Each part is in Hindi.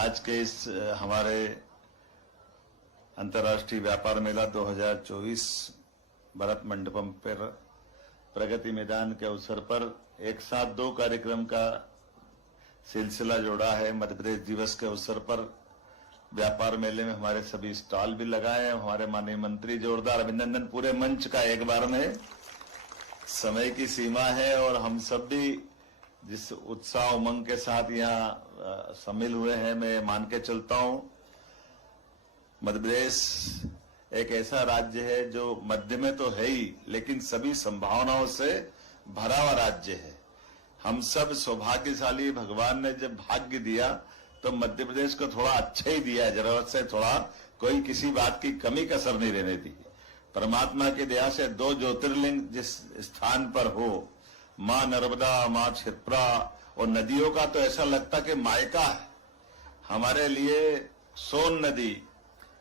आज के इस हमारे अंतर्राष्ट्रीय व्यापार मेला 2024 भरत मंडपम पर प्रगति मैदान के अवसर पर एक साथ दो कार्यक्रम का सिलसिला जोड़ा है। मध्य प्रदेश दिवस के अवसर पर व्यापार मेले में हमारे सभी स्टॉल भी लगाए हैं। हमारे माननीय मंत्री जोरदार अभिनंदन पूरे मंच का एक बार में। समय की सीमा है और हम सब भी जिस उत्साह उमंग के साथ यहाँ शामिल हुए हैं, मैं मान के चलता हूँ मध्य प्रदेश एक ऐसा राज्य है जो मध्य में तो है ही, लेकिन सभी संभावनाओं से भरा हुआ राज्य है। हम सब सौभाग्यशाली, भगवान ने जब भाग्य दिया तो मध्य प्रदेश को थोड़ा अच्छा ही दिया है। जरूरत से थोड़ा कोई किसी बात की कमी कसर नहीं रहने दी। परमात्मा की दया से दो ज्योतिर्लिंग जिस स्थान पर हो, माँ नर्मदा, माँ क्षिप्रा और नदियों का तो ऐसा लगता कि मायका है। हमारे लिए सोन नदी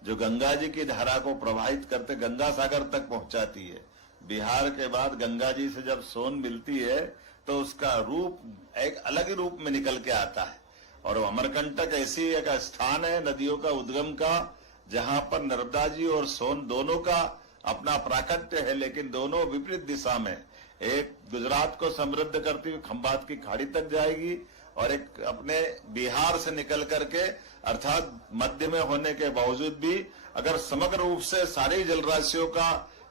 जो गंगा जी की धारा को प्रवाहित करते गंगा सागर तक पहुंचाती है। बिहार के बाद गंगा जी से जब सोन मिलती है तो उसका रूप एक अलग ही रूप में निकल के आता है। और अमरकंटक ऐसी एक स्थान है नदियों का उद्गम का, जहां पर नर्मदा जी और सोन दोनों का अपना प्राकट्य है, लेकिन दोनों विपरीत दिशा में। एक गुजरात को समृद्ध करती हुई खंभात की खाड़ी तक जाएगी और एक अपने बिहार से निकल करके, अर्थात मध्य में होने के बावजूद भी अगर समग्र रूप से सारी जलराशियों का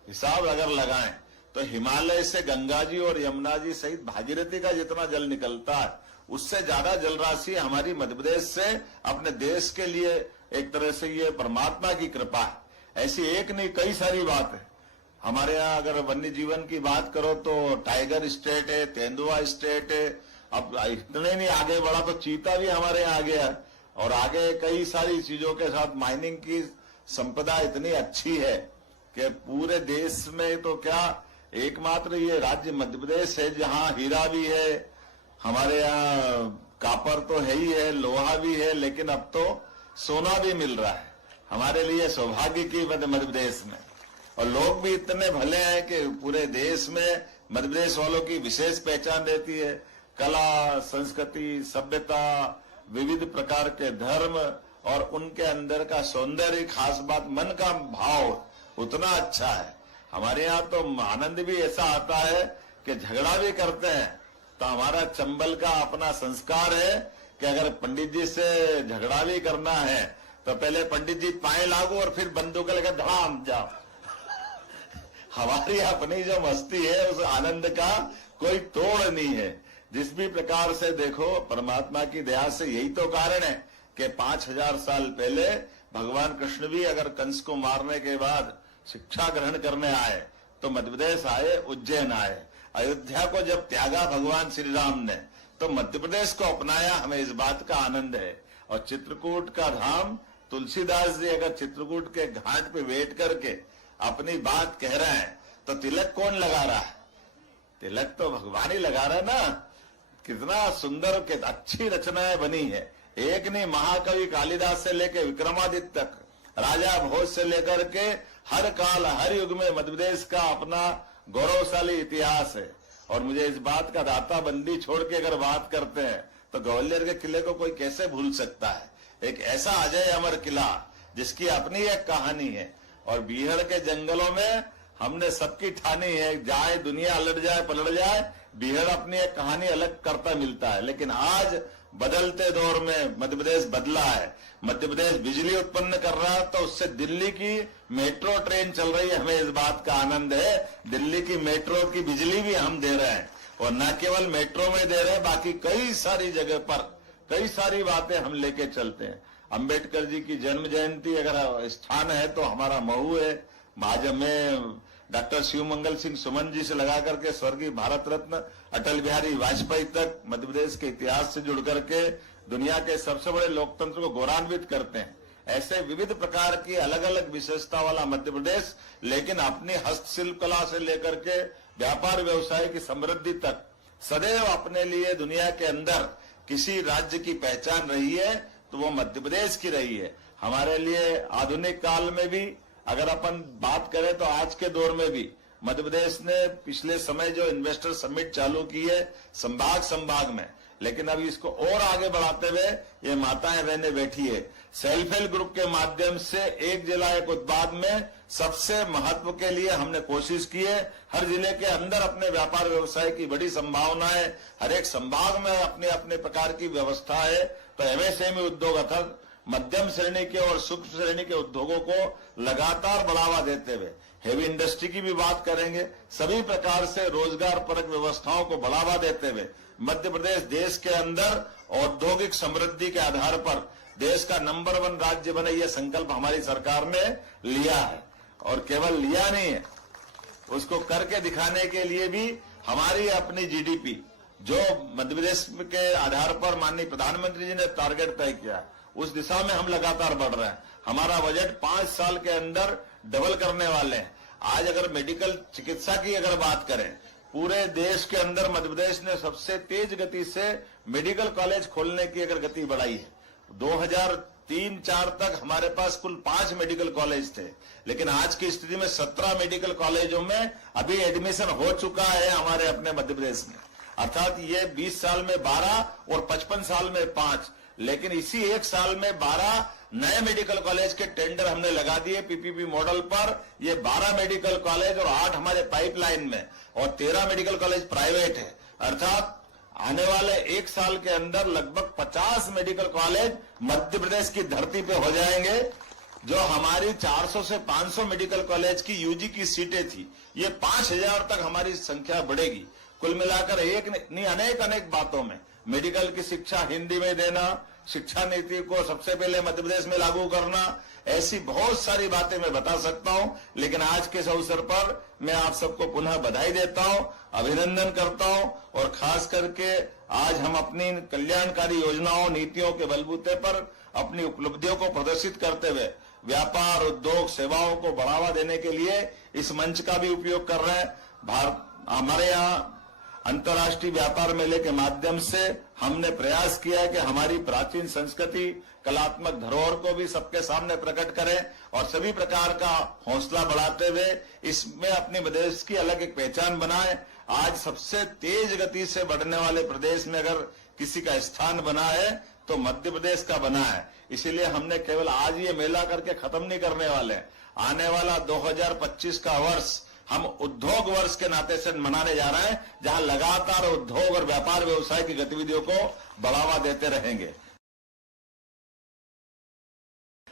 हिसाब अगर लगाएं तो हिमालय से गंगा जी और यमुना जी सहित भागीरथी का जितना जल निकलता है उससे ज्यादा जलराशि हमारी मध्य प्रदेश से अपने देश के लिए एक तरह से ये परमात्मा की कृपा है। ऐसी एक नहीं कई सारी बात है। हमारे यहाँ अगर वन्य जीवन की बात करो तो टाइगर स्टेट है, तेंदुआ स्टेट है। अब इतने नहीं आगे बढ़ा तो चीता भी हमारे यहाँ आ गया है और आगे कई सारी चीजों के साथ माइनिंग की संपदा इतनी अच्छी है कि पूरे देश में तो क्या एकमात्र ये राज्य मध्य प्रदेश है जहाँ हीरा भी है। हमारे यहाँ कापर तो है ही है, लोहा भी है, लेकिन अब तो सोना भी मिल रहा है। हमारे लिए सौभाग्य की मध्य प्रदेश में, और लोग भी इतने भले हैं कि पूरे देश में मध्य प्रदेश वालों की विशेष पहचान रहती है। कला, संस्कृति, सभ्यता, विविध प्रकार के धर्म और उनके अंदर का सौंदर्य, खास बात मन का भाव उतना अच्छा है। हमारे यहाँ तो आनंद भी ऐसा आता है कि झगड़ा भी करते हैं तो हमारा चंबल का अपना संस्कार है कि अगर पंडित जी से झगड़ा भी करना है तो पहले पंडित जी पाए लागू और फिर बंदूक लेकर धड़ाम जाओ। हमारी अपनी जो मस्ती है उस आनंद का कोई तोड़ नहीं है। जिस भी प्रकार से देखो, परमात्मा की दया से यही तो कारण है कि 5000 साल पहले भगवान कृष्ण भी अगर कंस को मारने के बाद शिक्षा ग्रहण करने आए तो मध्य प्रदेश आए, उज्जैन आए। अयोध्या को जब त्यागा भगवान श्री राम ने तो मध्य प्रदेश को अपनाया। हमें इस बात का आनंद है। और चित्रकूट का धाम, तुलसीदास जी अगर चित्रकूट के घाट पे बैठ करके अपनी बात कह रहे हैं तो तिलक कौन लगा रहा है? तिलक तो भगवान ही लगा रहा है ना। कितना सुंदर के अच्छी रचनाएं बनी है। एक नहीं, महाकवि कालिदास से लेकर विक्रमादित्य तक, राजा भोज से लेकर के हर काल हर युग में मध्य प्रदेश का अपना गौरवशाली इतिहास है। और मुझे इस बात का दाता बंदी छोड़ के अगर बात करते हैं तो ग्वालियर के किले को कोई कैसे भूल सकता है। एक ऐसा अजय अमर किला जिसकी अपनी एक कहानी है। और बीहड़ के जंगलों में हमने सबकी ठानी है, जाए दुनिया अलट जाए पलट जाए, बीहड़ अपनी एक कहानी अलग करता मिलता है। लेकिन आज बदलते दौर में मध्य प्रदेश बदला है। मध्य प्रदेश बिजली उत्पन्न कर रहा है तो उससे दिल्ली की मेट्रो ट्रेन चल रही है। हमें इस बात का आनंद है। दिल्ली की मेट्रो की बिजली भी हम दे रहे हैं, और न केवल मेट्रो में दे रहे हैं, बाकी कई सारी जगह पर कई सारी बातें हम लेके चलते हैं। अंबेडकर जी की जन्म जयंती अगर स्थान है तो हमारा महू है। आज हमें डॉक्टर शिवमंगल सिंह सुमन जी से लगा करके स्वर्गीय भारत रत्न अटल बिहारी वाजपेयी तक मध्य प्रदेश के इतिहास से जुड़ करके दुनिया के सबसे बड़े लोकतंत्र को गौरवान्वित करते हैं। ऐसे विविध प्रकार की अलग अलग विशेषता वाला मध्य प्रदेश, लेकिन अपनी हस्तशिल्प कला से लेकर के व्यापार व्यवसाय की समृद्धि तक सदैव अपने लिए दुनिया के अंदर किसी राज्य की पहचान रही है तो वो मध्य प्रदेश की रही है। हमारे लिए आधुनिक काल में भी अगर अपन बात करें तो आज के दौर में भी मध्य प्रदेश ने पिछले समय जो इन्वेस्टर समिट चालू की है संभाग में, लेकिन अभी इसको और आगे बढ़ाते हुए ये माताएं बहनें बैठी है, सेल्फ हेल्प ग्रुप के माध्यम से एक जिला एक उत्पाद में सबसे महत्व के लिए हमने कोशिश की है। हर जिले के अंदर अपने व्यापार व्यवसाय की बड़ी संभावना है, हर एक संभाग में अपने अपने प्रकार की व्यवस्था है। तो एमएसएमई उद्योग अर्थात मध्यम श्रेणी के और सूक्ष्म श्रेणी के उद्योगों को लगातार बढ़ावा देते हुए हेवी इंडस्ट्री की भी बात करेंगे। सभी प्रकार से रोजगार परक व्यवस्थाओं को बढ़ावा देते हुए मध्य प्रदेश देश के अंदर औद्योगिक समृद्धि के आधार पर देश का नंबर 1 राज्य बने, यह संकल्प हमारी सरकार ने लिया है। और केवल लिया नहीं है, उसको करके दिखाने के लिए भी हमारी अपनी जीडीपी जो मध्य प्रदेश के आधार पर माननीय प्रधानमंत्री जी ने टारगेट तय किया, उस दिशा में हम लगातार बढ़ रहे हैं। हमारा बजट 5 साल के अंदर डबल करने वाले हैं। आज अगर मेडिकल चिकित्सा की अगर बात करें, पूरे देश के अंदर मध्य प्रदेश ने सबसे तेज गति से मेडिकल कॉलेज खोलने की अगर गति बढ़ाई है। 2003-4 तक हमारे पास कुल 5 मेडिकल कॉलेज थे, लेकिन आज की स्थिति में 17 मेडिकल कॉलेजों में अभी एडमिशन हो चुका है हमारे अपने मध्य प्रदेश में। अर्थात ये 20 साल में 12 और 55 साल में 5, लेकिन इसी एक साल में 12 नए मेडिकल कॉलेज के टेंडर हमने लगा दिए पीपीपी मॉडल पर। ये 12 मेडिकल कॉलेज और 8 हमारे पाइपलाइन में और 13 मेडिकल कॉलेज प्राइवेट है। अर्थात आने वाले एक साल के अंदर लगभग 50 मेडिकल कॉलेज मध्य प्रदेश की धरती पे हो जाएंगे। जो हमारी 400 से 500 मेडिकल कॉलेज की यूजी की सीटें थी, ये 5000 तक हमारी संख्या बढ़ेगी। कुल मिलाकर एक नहीं अनेक बातों में मेडिकल की शिक्षा हिंदी में देना, शिक्षा नीति को सबसे पहले मध्य प्रदेश में लागू करना, ऐसी बहुत सारी बातें मैं बता सकता हूं। लेकिन आज के इस अवसर पर मैं आप सबको पुनः बधाई देता हूं, अभिनंदन करता हूं। और खास करके आज हम अपनी कल्याणकारी योजनाओं नीतियों के बलबूते पर अपनी उपलब्धियों को प्रदर्शित करते हुए व्यापार उद्योग सेवाओं को बढ़ावा देने के लिए इस मंच का भी उपयोग कर रहे हैं। हमारे यहाँ अंतर्राष्ट्रीय व्यापार मेले के माध्यम से हमने प्रयास किया है कि हमारी प्राचीन संस्कृति कलात्मक धरोहर को भी सबके सामने प्रकट करें और सभी प्रकार का हौसला बढ़ाते हुए इसमें अपने प्रदेश की अलग एक पहचान बनाएं। आज सबसे तेज गति से बढ़ने वाले प्रदेश में अगर किसी का स्थान बना है तो मध्य प्रदेश का बना है। इसीलिए हमने केवल आज ये मेला करके खत्म नहीं करने वाले। आने वाला 2025 का वर्ष हम उद्योग वर्ष के नाते से मनाने जा रहे हैं, जहां लगातार उद्योग और व्यापार व्यवसाय की गतिविधियों को बढ़ावा देते रहेंगे।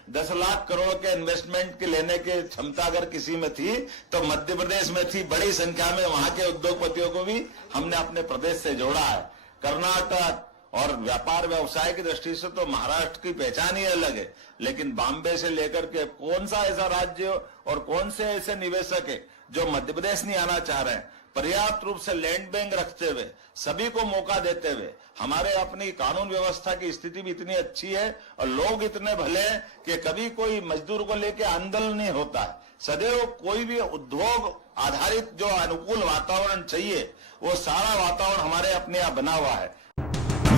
10 लाख करोड़ के इन्वेस्टमेंट के लेने की क्षमता अगर किसी में थी तो मध्य प्रदेश में थी। बड़ी संख्या में वहां के उद्योगपतियों को भी हमने अपने प्रदेश से जोड़ा है। कर्नाटक और व्यापार व्यवसाय की दृष्टि से तो महाराष्ट्र की पहचान ही अलग है, लेकिन बॉम्बे से लेकर के कौन सा ऐसा राज्य और कौन से ऐसे निवेशक है जो मध्य प्रदेश नहीं आना चाह रहे हैं। पर्याप्त रूप से लैंड बैंक रखते हुए सभी को मौका देते हुए हमारे अपनी कानून व्यवस्था की स्थिति भी इतनी अच्छी है और लोग इतने भले हैं कि कभी कोई मजदूर को लेकर आंदोलन नहीं होता है। सदैव कोई भी उद्योग आधारित जो अनुकूल वातावरण चाहिए वो सारा वातावरण हमारे अपने यहाँ बना हुआ है।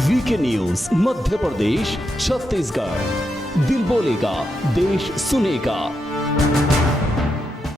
वीके न्यूज मध्य प्रदेश छत्तीसगढ़, दिल बोलेगा देश सुनेगा।